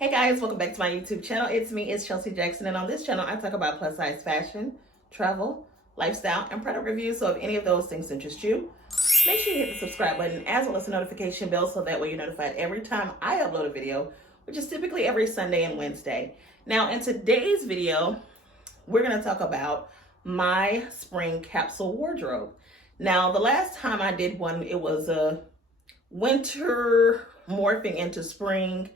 Hey guys, welcome back to my YouTube channel. It's Chelsea Jackson, and on this channel I talk about plus size fashion, travel, lifestyle, and product reviews. So if any of those things interest you, make sure you hit the subscribe button as well as the notification bell so that way you're notified every time I upload a video, which is typically every Sunday and Wednesday. Now in today's video, we're going to talk about my spring capsule wardrobe. Now the last time I did one, it was a winter morphing into spring.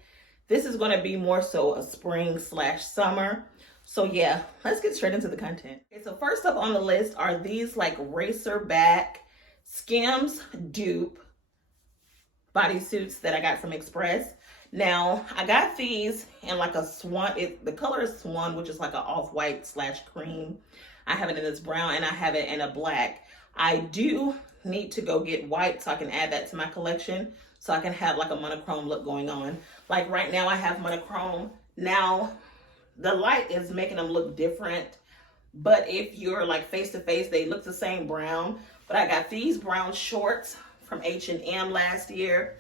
This is going to be more so a spring/summer. So yeah, let's get straight into the content. Okay, so first up on the list are these like racer back Skims dupe bodysuits that I got from Express. Now I got these in like a swan. The color is swan, which is like an off-white/cream. I have it in this brown and I have it in a black. I do need to go get white so I can add that to my collection, so I can have like a monochrome look going on. Like right now I have monochrome. Now the light is making them look different, but if you're like face to face, they look the same brown. But I got these brown shorts from H&M last year,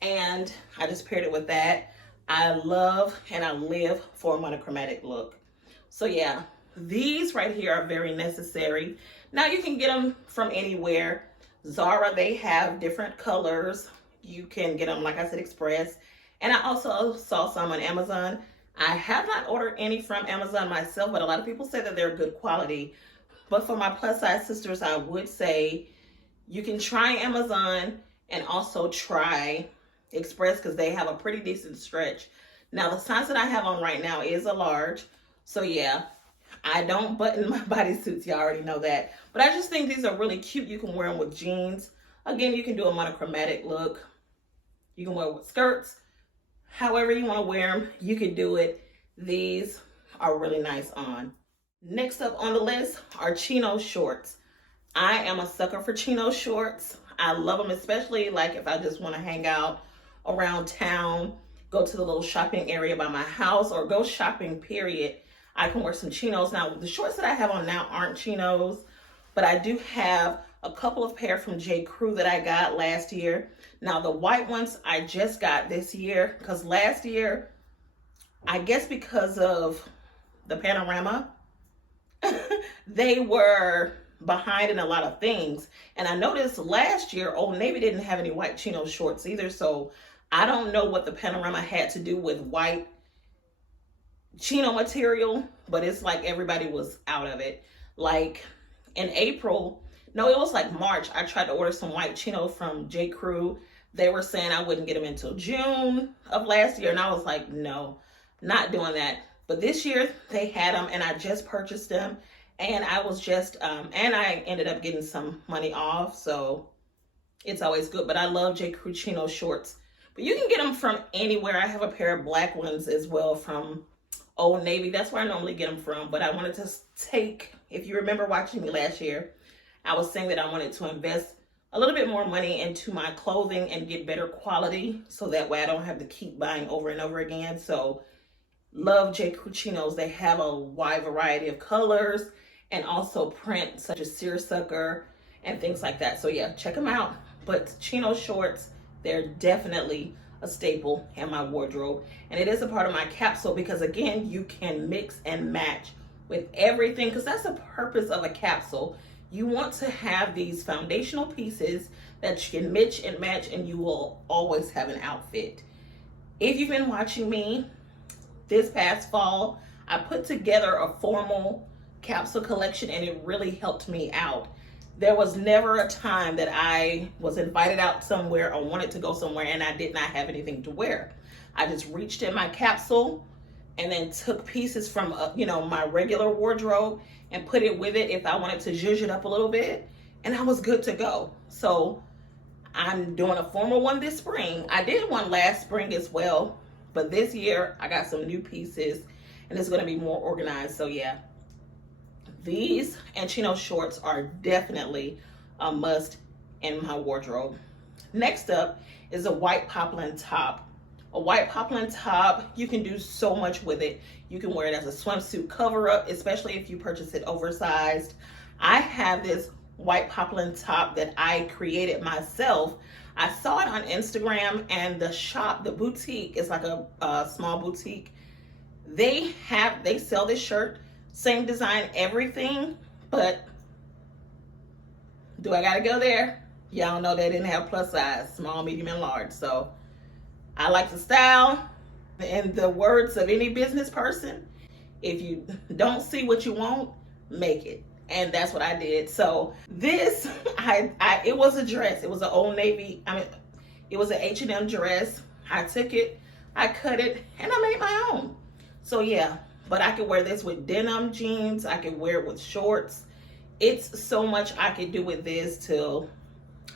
and I just paired it with that. I love and I live for a monochromatic look. So yeah, these right here are very necessary. Now you can get them from anywhere. Zara, they have different colors. You can get them, like I said, Express. And I also saw some on Amazon. I have not ordered any from Amazon myself, but a lot of people say that they're good quality. But for my plus size sisters, I would say you can try Amazon and also try Express because they have a pretty decent stretch. Now the size that I have on right now is a large. So yeah, I don't button my bodysuits. You already know that. But I just think these are really cute. You can wear them with jeans. Again, you can do a monochromatic look. You can wear it with skirts. However you want to wear them, you can do it. These are really nice on. Next up on the list are Chino shorts. I am a sucker for Chino shorts. I love them, especially like if I just want to hang out around town, go to the little shopping area by my house, or go shopping, period. I can wear some chinos. Now, the shorts that I have on now aren't chinos, but I do have a couple of pair from J. Crew that I got last year. Now, the white ones I just got this year because last year, I guess because of the panorama, they were behind in a lot of things. And I noticed last year, Old Navy didn't have any white chino shorts either. So I don't know what the panorama had to do with white chino material, but it's like everybody was out of it. Like in April, no, it was like March, I tried to order some white chino from J. Crew. They were saying I wouldn't get them until June of last year, and I was like, no, not doing that. But this year they had them, and I just purchased them, and I was just and I ended up getting some money off, so it's always good. But I love J. Crew chino shorts, but you can get them from anywhere. I have a pair of black ones as well from Old Navy. That's where I normally get them from. But I wanted to take, if you remember watching me last year, I was saying that I wanted to invest a little bit more money into my clothing and get better quality, so that way I don't have to keep buying over and over again. So love J. Crew chinos. They have a wide variety of colors and also print such as seersucker and things like that. So yeah, check them out. But chino shorts, they're definitely a staple in my wardrobe, and it is a part of my capsule because again, you can mix and match with everything, because that's the purpose of a capsule. You want to have these foundational pieces that you can mix and match, and you will always have an outfit. If you've been watching me this past fall, I put together a formal capsule collection, and it really helped me out. There was never a time that I was invited out somewhere or wanted to go somewhere and I did not have anything to wear. I just reached in my capsule and then took pieces from my regular wardrobe and put it with it if I wanted to zhuzh it up a little bit, and I was good to go. So I'm doing a formal one this spring. I did one last spring as well, but this year I got some new pieces and it's going to be more organized. So yeah, these and chino shorts are definitely a must in my wardrobe. Next up is a white poplin top. A white poplin top, you can do so much with it. You can wear it as a swimsuit cover up, especially if you purchase it oversized. I have this white poplin top that I created myself. I saw it on Instagram, and the shop, the boutique, is like a small boutique. They sell this shirt, same design, everything, but do I gotta go there? Y'all know they didn't have plus size, small, medium, and large. So I like the style. In the words of any business person, if you don't see what you want, make it. And that's what I did. So this, it was a dress. It was an Old Navy. It was an H&M dress. I took it, I cut it, and I made my own. So yeah, but I could wear this with denim jeans. I could wear it with shorts. It's so much I could do with this till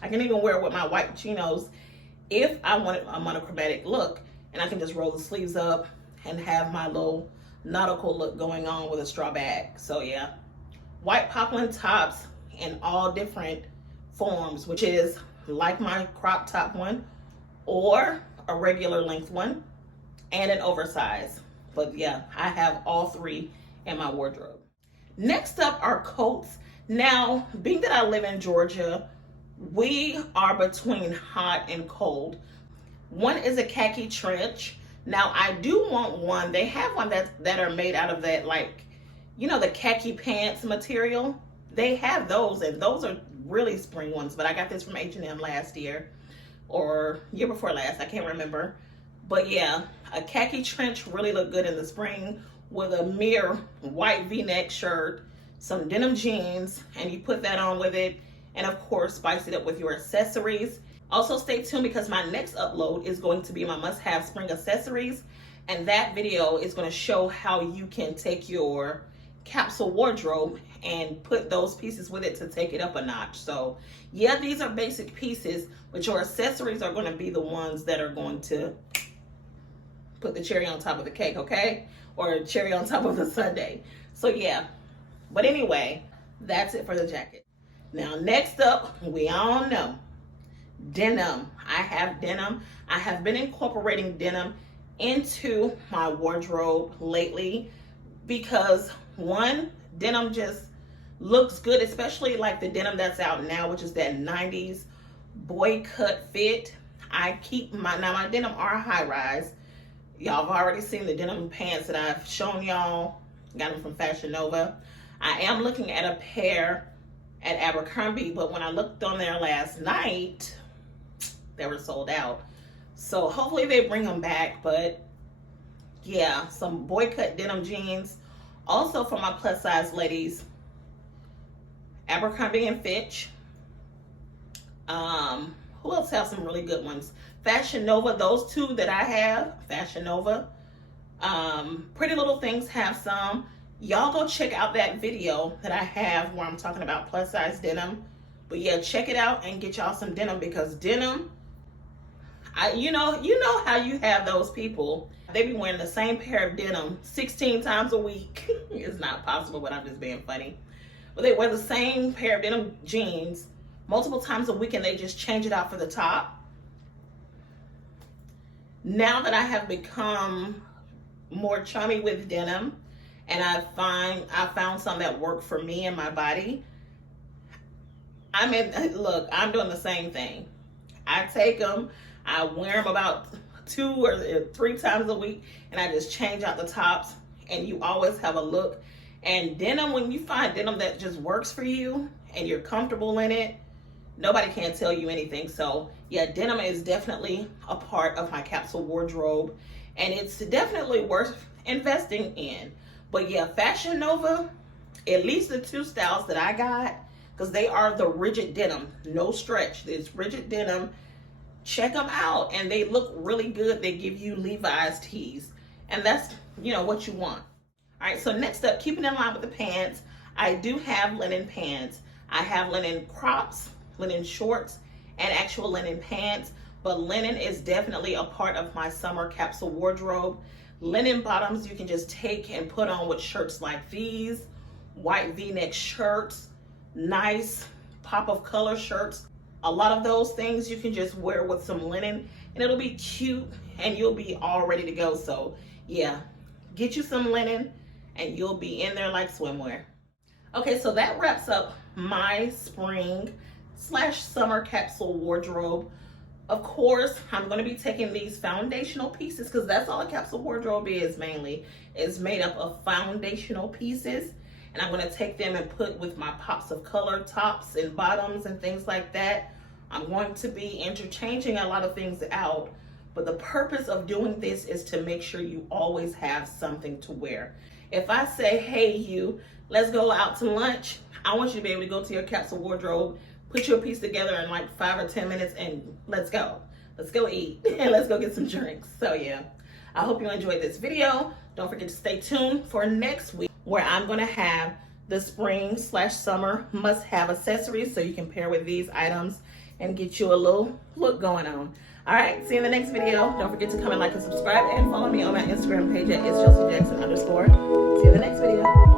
I can even wear it with my white chinos if I wanted a monochromatic look. And I can just roll the sleeves up and have my little nautical look going on with a straw bag. So yeah, white poplin tops in all different forms, which is like my crop top one or a regular length one and an oversized. But yeah, I have all three in my wardrobe. Next up are coats. Now, being that I live in Georgia, we are between hot and cold. One is a khaki trench. Now, I do want one. They have one that are made out of that, like, you know, the khaki pants material. They have those, and those are really spring ones. But I got this from H&M last year or year before last. I can't remember. But yeah, a khaki trench really looked good in the spring with a mere white V-neck shirt, some denim jeans, and you put that on with it. And of course, spice it up with your accessories. Also stay tuned because my next upload is going to be my must-have spring accessories. And that video is going to show how you can take your capsule wardrobe and put those pieces with it to take it up a notch. So yeah, these are basic pieces, but your accessories are going to be the ones that are going to put the cherry on top of the cake, okay? Or cherry on top of the sundae. So yeah, but anyway, that's it for the jacket. Now next up, we all know denim. I have denim. I have been incorporating denim into my wardrobe lately because one, denim just looks good, especially like the denim that's out now, which is that 90s boy cut fit. I keep my denim are high rise. Y'all have already seen the denim pants that I've shown y'all. Got them from Fashion Nova. I am looking at a pair at Abercrombie, but when I looked on there last night, they were sold out. So hopefully they bring them back. But yeah, some boy cut denim jeans. Also for my plus size ladies, Abercrombie and Fitch. Who else have some really good ones? Fashion Nova, those two that I have, Fashion Nova. Pretty Little Things have some. Y'all go check out that video that I have where I'm talking about plus size denim. But yeah, check it out and get y'all some denim, because denim, you know how you have those people, they be wearing the same pair of denim 16 times a week. It's not possible, but I'm just being funny. But they wear the same pair of denim jeans multiple times a week and they just change it out for the top. Now that I have become more chummy with denim and I found some that work for me and my body, look, I'm doing the same thing. I take them, I wear them about 2 or 3 times a week, and I just change out the tops, and you always have a look. And denim, when you find denim that just works for you and you're comfortable in it, nobody can tell you anything. So yeah, denim is definitely a part of my capsule wardrobe, and it's definitely worth investing in. But yeah, Fashion Nova, at least the 2 styles that I got, because they are the rigid denim, no stretch. It's rigid denim. Check them out, and they look really good. They give you Levi's tees, and that's, you know, what you want. All right, so next up, keeping in line with the pants, I do have linen pants. I have linen crops, linen shorts, and actual linen pants, but linen is definitely a part of my summer capsule wardrobe. Linen bottoms you can just take and put on with shirts like these, white V-neck shirts, nice pop of color shirts. A lot of those things you can just wear with some linen and it'll be cute and you'll be all ready to go. So yeah, get you some linen and you'll be in there like swimwear. Okay, so that wraps up my spring/summer capsule wardrobe. Of course, I'm going to be taking these foundational pieces because that's all a capsule wardrobe is mainly. It's made up of foundational pieces. And I'm going to take them and put with my pops of color tops and bottoms and things like that. I'm going to be interchanging a lot of things out. But the purpose of doing this is to make sure you always have something to wear. If I say, hey, you, let's go out to lunch, I want you to be able to go to your capsule wardrobe, put your piece together in like 5 or 10 minutes and let's go. Let's go eat and let's go get some drinks. So yeah, I hope you enjoyed this video. Don't forget to stay tuned for next week where I'm gonna have the spring/summer must-have accessories so you can pair with these items and get you a little look going on. All right, see you in the next video. Don't forget to comment, like, and subscribe, and follow me on my Instagram page at @ItsChelseaJackson_. See you in the next video.